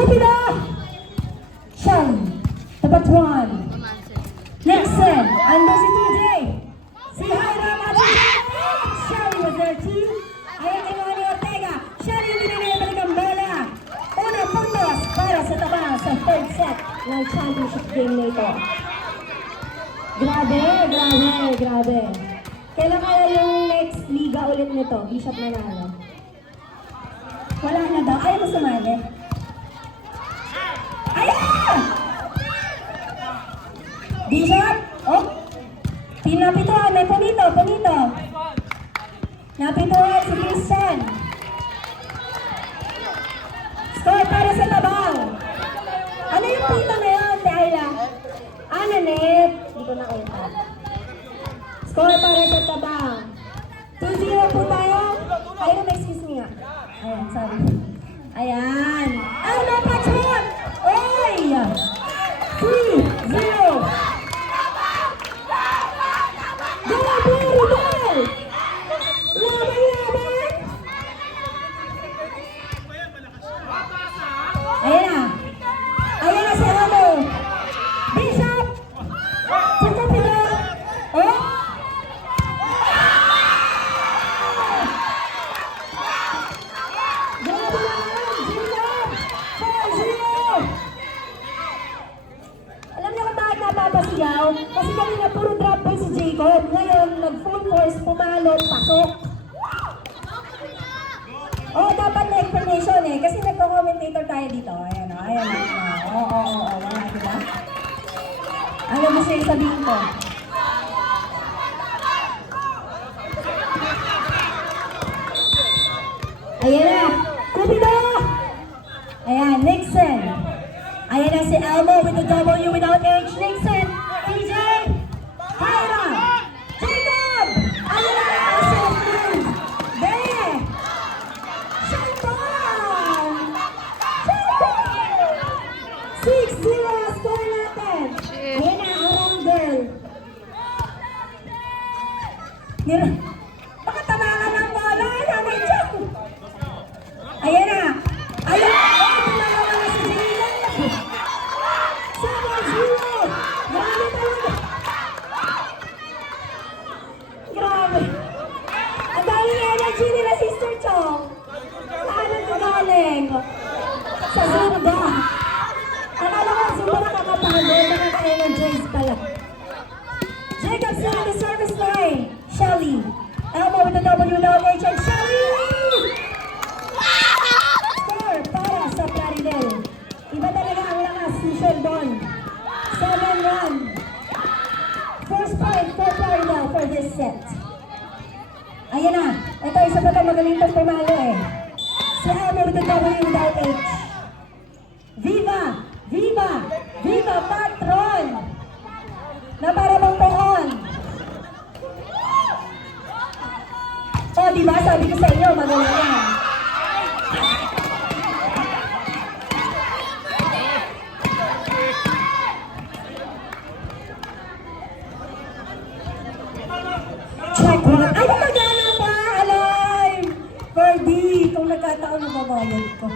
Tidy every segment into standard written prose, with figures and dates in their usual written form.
Cupido! Shelly, the Batuan. Next set, ando si TJ. Si Hiram at si Shelly was there too. Ayan kay Manny Ortega. Shelly hindi na naibalik ang bola. Unang puntos para sa tabang sa third set ng championship game na ito. Grabe. Kailan kaya yung next liga ulit nito? Bishop nanalo. Wala na daw. Ayaw mo sumali. Ayan! Bishop? Oh! Pinapituan. May punito. Napituan si Christian. Score para sa tabang. Ano yung pito na yun, Ayla? Ano, net? Hindi ko nakita. Score para sa tabang. 2-0 po tayo. Ayun, excuse me nga. Ayan, sorry. Ayan. Ano, Patron? Oy! 3-0. Ayan na si Amo. Bishop! Si Cupido. Oh! Grabe naman, Jacob! 4-0! Alam niyo kung bakit napapasigaw? Kasi kanina puro drop ball si Jacob. Ngayon, nag-full force, pumalo, pasok. Oh, dapat na explanation eh. Kasi nagko-commentator tayo dito. Ayan o. Wala, diba? Ano mo siya sabihin ko? Ayan na. Cupido! Ayan, Nixon. Ayan na si Elmo with the W without H. Nixon. TJ. Hiram. Jacob. Ayan na. Self-move. There. Shanton. 6-0 score natin. Ayan na, Aram girl. Bakit tabangan ng bola? Ayan na. Ayan na. Tumalangan na si Jaylen. 7-0. Grabe talaga. Grabe. Ang daming energy nila, Sister Chong. Saan ang magaling? Sa Zumba. Akala ko, Zumba nakakapagod, nakaka-energize pala. Jacob still on the service line. Shelly. Elmo with the W without H and Shelly! Score para sa Plaridel. Iba talaga ang lakas ni Sheldon. 7-1. First point for Plaridel for this set. Ayan na. Ito, isa pa ito magaling itong pumalo eh. Si Elmo with the W without H. Viva Patron! Na para bang pohon. O, diba? Sabi ko sa inyo, magaling yan. Check one. Ay, magana pa! Alive! Ferdy, kung nagkataon na babayad ko.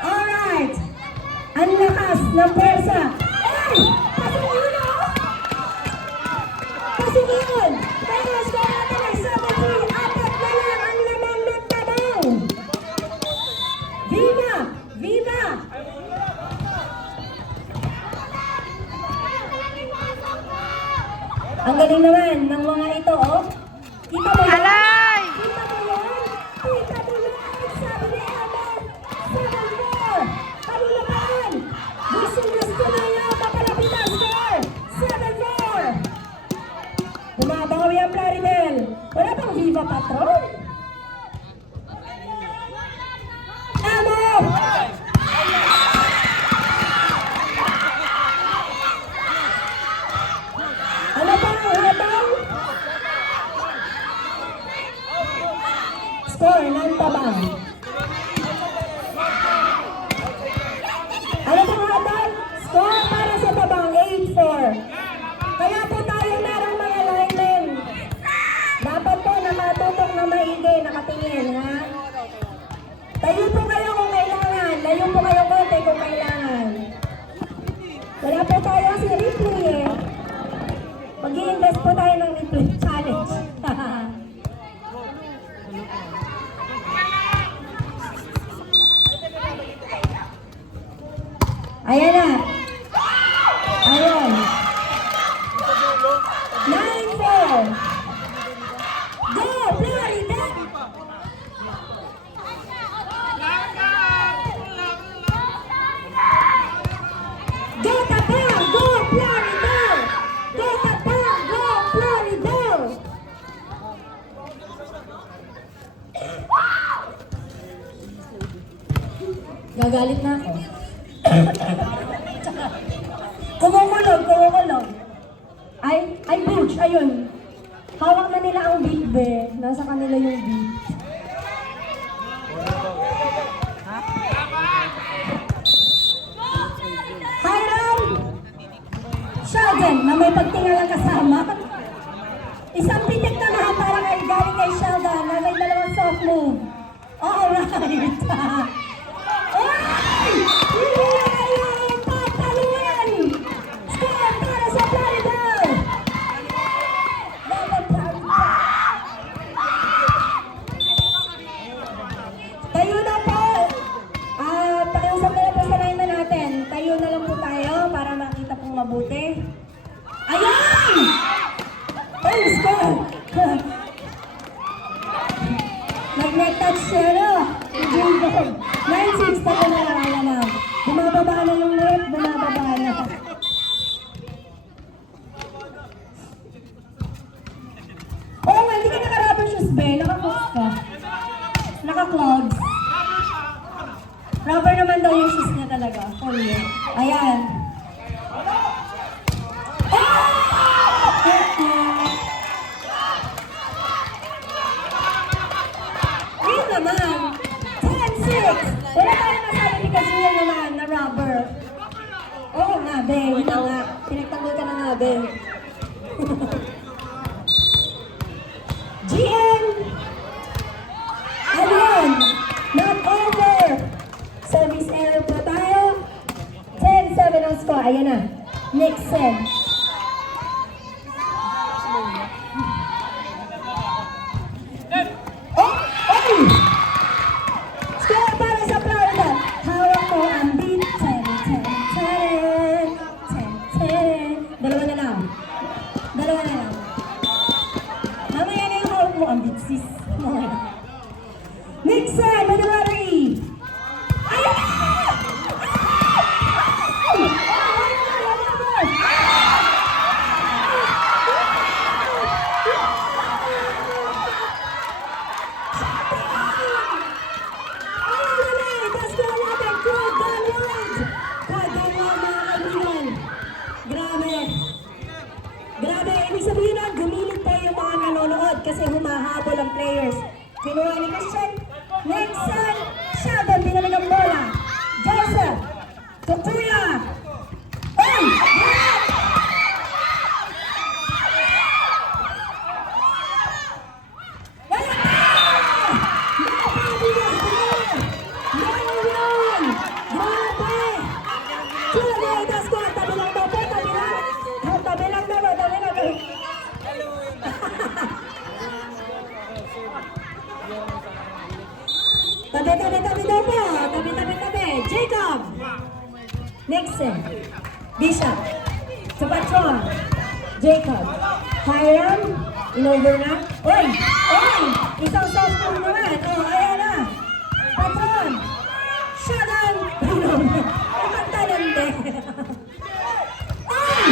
Alright! Ang lakas ng persa. Ay! Pasingin o! Pasingin! Pero score natin ay 7-3. Apat na lang ang lamang ng tabaw. Viva! Ang galing naman ng mga ito, oh. Kita mo yan? Kita mo yan? Sabi ni Emma. 7-4. Kanulapan. Gusto na yan. Mapalapit ang score. 7-4. Bumabawi ang Plaridel. Wala pang Viva Patron. Amo! Ano pa ang habang? Score ng tabang. Ano pang habang? Score para sa tabang, 8-4. Kaya po tayo merong mga linemen. Dapat po na matutok na maigi, nakatingin, ha? Layo po kayo kung kailangan. Layo po kayo konti kung kailangan. Wala po tayo si replay eh. Mag-i-invest po tayo ng replay challenge. Ayan na. Ayan. 9-4. Go, Florida! Go, Tapang! Go, Florida! Go, Tapang! Go, Florida! Gagalit na ako. Kumukulog. Ay, Butch, ayun. Hawak na nila ang beat, be. Nasa kanila yung beat. Hiram! Sheldon, na may pagtingalang kasama. Isang pitik na mga para kay galing kay Sheldon na may dalawang soft move. Alright! Ay! Hindi na kayo papaluin! Score para sa Florida! Dapat Florida! Tayo na po! Pakiusap na lang po sa line natin. Tayo na lang po tayo para makita pong mabuti. Ayan! Oh, score! Nag-net touch siya, no? 9-6 tayo na lang, ayan na. Bumababa na yung net, bumababa na. Oo nga, hindi ka naka-rubber shoes, be. Naka-clogs ka. Naka-clogs. Rubber naman daw yung shoes niya talaga. For you. Ayan. Yun naman. 10-6. Wala tayong masabi ni Kazuya naman na rubber. Oo nga, be. Yun na nga. Pinagtanggol ka na nga, be. GM! Ayun! Not over! Service error po tayo. 10-7 ang score. Ayan na. Next set. Oh! Oh! Score para sa Florida. Hawak mo ang beat. 10-10. 10-10. Dalawa na lang. Dalawa na lang. Mamaya na yung hawak mo ang beat, sis. Mamaya. Next set. Manawari. Ayun na! Grabe, ibig sabihin na gumilid pa yung mga nanonood kasi humahabol ang players. Kinuha ni Christian, Nexon, Sheldon, dinamig ang bola. Joseph, Tukuya. Oy! Grab! Wala na! Napabigas na! Ngayon! Grabe! Tulad na ko, tabi lang daw po, tabi lang. Tabi lang daw, tabi lang daw. Tabi daw po, tabi. Jacob! Nixon. Bishop. Tupatron. Jacob. Hiram. Inover na. Oy! Oy! Isang soft move naman. Oh, ayan na. Patron. Shadan. Ang talente. Ay!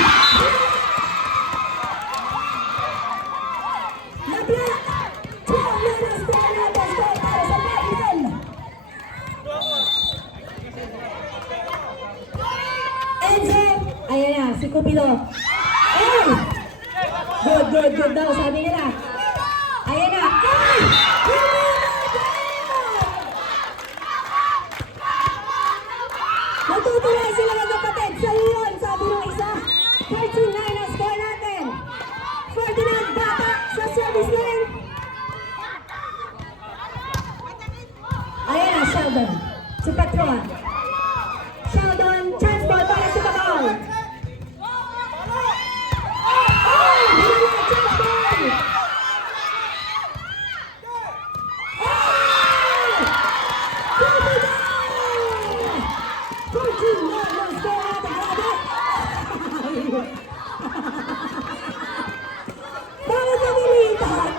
Na-block! 12 minutes to the last score para sa Brazil. Enzo! Ayan na, si Cupido. Ay! Good daw, sabi nila. Ayan na. Ay! Natutuloy sila ng kapatid sa Leon, sabi ng isa. 13-9 ang score natin. Ferdinand Bata sa service line. Ayan na, Sheldon. Sheldon. Si Patron. Sheldon, chance ball para si Tabang. Oh! Binala, chance ball! Oh! Coaching, no, let's go out the rabbit. Bakit lumilipat?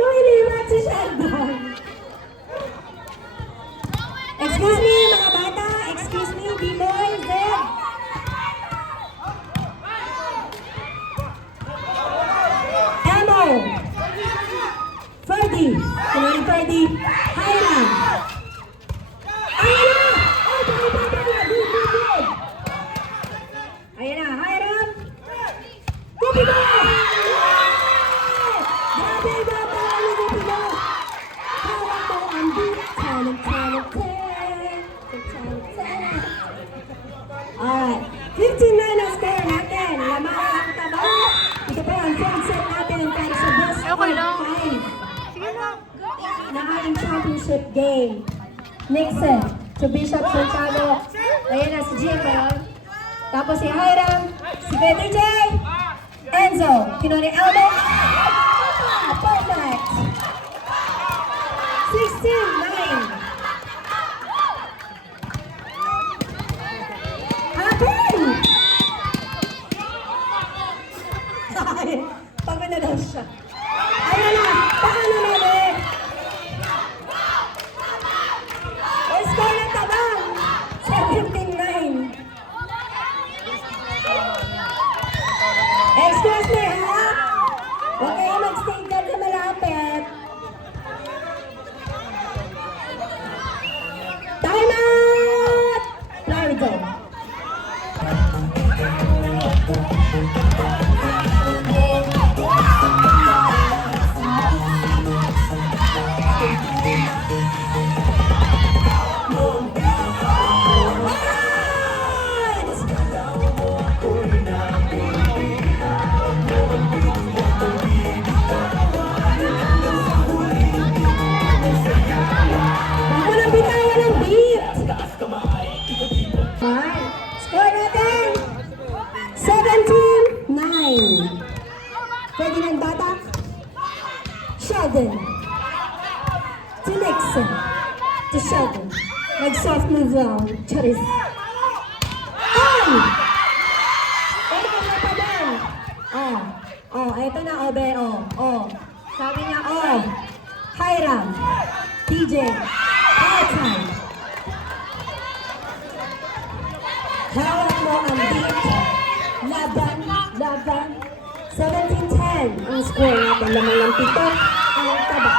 Lumilipat si Sheldon. Excuse me, mga bata. Excuse me, B-boys, there. Elmo. Ferdy. Kunwari Ferdy. Hiram. Ayan na! Oh, pala. Good. Ayan na, Hiram. Gupi mo! Grabe, bata. Gupi mo. Hawak mo ang beat. Alright, 15-9 ang score natin. Lamang ang taba. Ito po ang third set natin ng para sa best Okay lang. na ating championship game. Next set, to Bishop Santiago. Ayan na, si Jim ba yun? Tapos si Hiram, si Peter J. Enzo, Kinoni Elmo. Perfect. 16-9. Hapon! Ay, pagod na daw siya. Ayan na, paano na ulit? O score ng tabang, 17-9. Excuse me ha? Huwag kayo mag-stay dyan sa malapit. Time out! Florido. Walang bitawan ng beat. Fine. Score natin. 17-9. Pwede ng bata. Sheldon. To Nixon. To Sheldon. Mag-soft move lang. Charis. Ay! Ano ka pa lang? Oh. Oh, ito na, Obe. Oh. Oh. Sabi niya, oh. Hiram. DJ. All-time. Hawak mo ang beat. Laban, laban. 17-10 ang score natin. Lamang ng pito ang taba.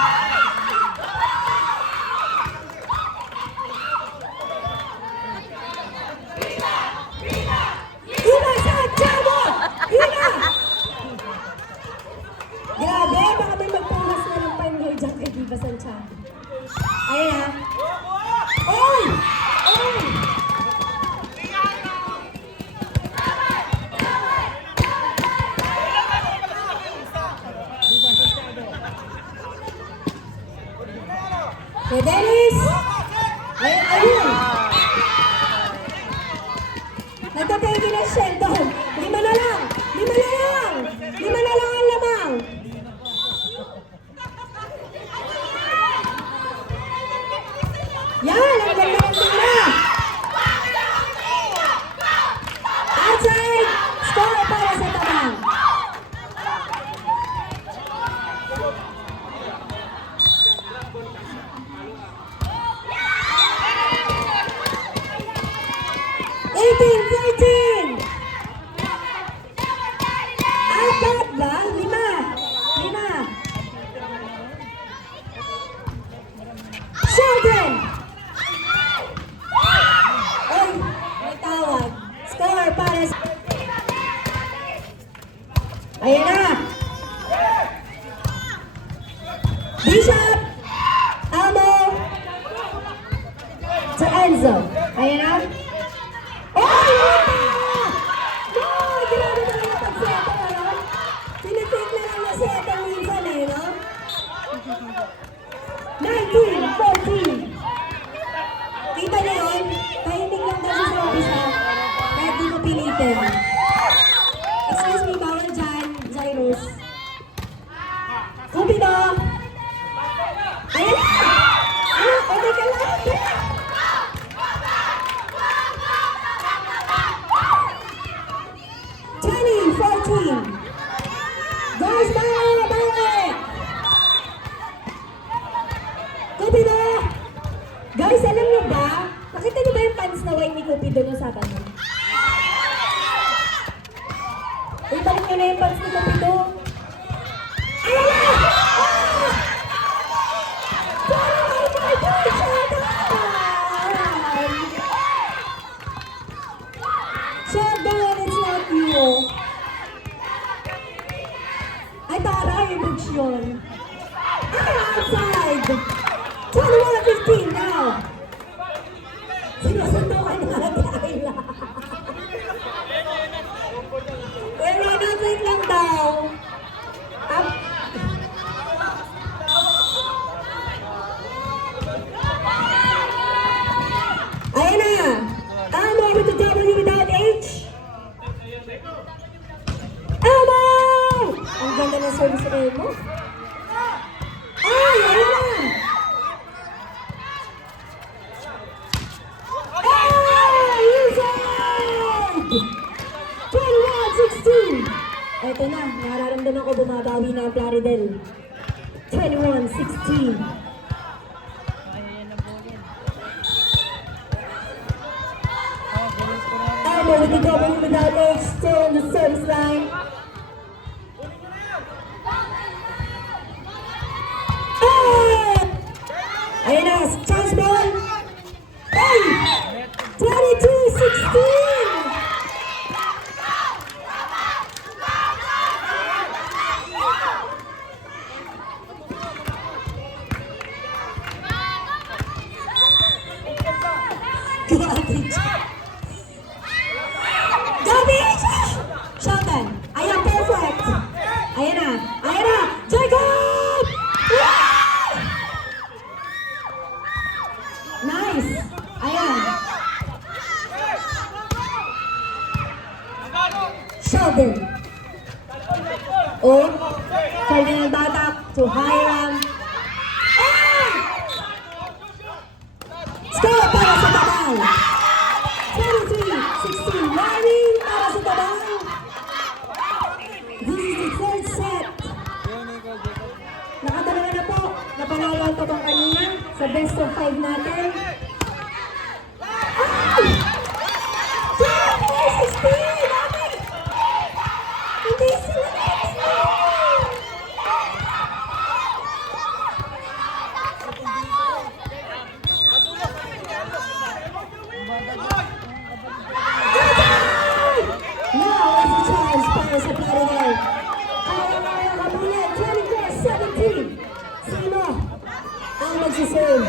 Ina sa Tiago! Ina! Grabe, baka may magpunas na ng panyo dyan kay Diva Santiago. Ayan na. Oy! Oy! Kay Dennis! Ayun! Nagtataygi na Sheldon. 5 na lang! 5 na lang! 5 na lang ang lamang! Yan! Ang ganda ng tira! Outside! Score para sa tabang! Apat lang? 5! 5! Sheldon! Oy, may tawag. Score para sa... Ayan na! Bishop! Elmo! To Enzo. Ayan na! Oy! Oy! Grabe talaga pag-settle, ano? Tinitake na lang na settle minsan eh, no? 19-14. Kita niyo yun? Tahimik lang daw siya sa office ha. Kahit di mo pilitin. Excuse me, bawal dyan, Jairus. Cupido! Ayan na! Ano? Okay ka lang? 20-14. Guys, bawal! Cupido! Guys, alam niyo ba? Nakita niyo ba yung pants na white ni Cupido nung Sabado? Uy, balik niyo na yung pants ni Cupido. Ayan na! Ah! Sorry, my God! Shut down! It's not you. Ay, taray, bitch yun. Ay, outside! 21-15 now. Sinusundo ka na Ayla. Well, Ronald, wait lang daw. Ayan na. Elmo with the W without H. Elmo! Ang ganda ng service sa Elmo. Ay, ayan na. Ito na, nararamdaman ko bumabawi na ang Plaridel. 21-16. Elmo with the double without H, still on the service line. Oh! Ayan na, chance ball. Hey! 22-16. Garbage! Sheldon, ayan, perfect. Ayan na, Jacob! Nice. Ayan. Sheldon. Oh, Ferdinand Batak to Hiram. Score para sa Tabang. 23-16. Larry para sa Tabang. This is the third set. Nakadalawa na po. Napanalo ang Tabang kanina sa best of 5 natin. Ay! 23-16! Hindi sila natin. Now is the chance para sa Plaridel. Kaya mga kabulan, 24-17. Sino ang magsiserve?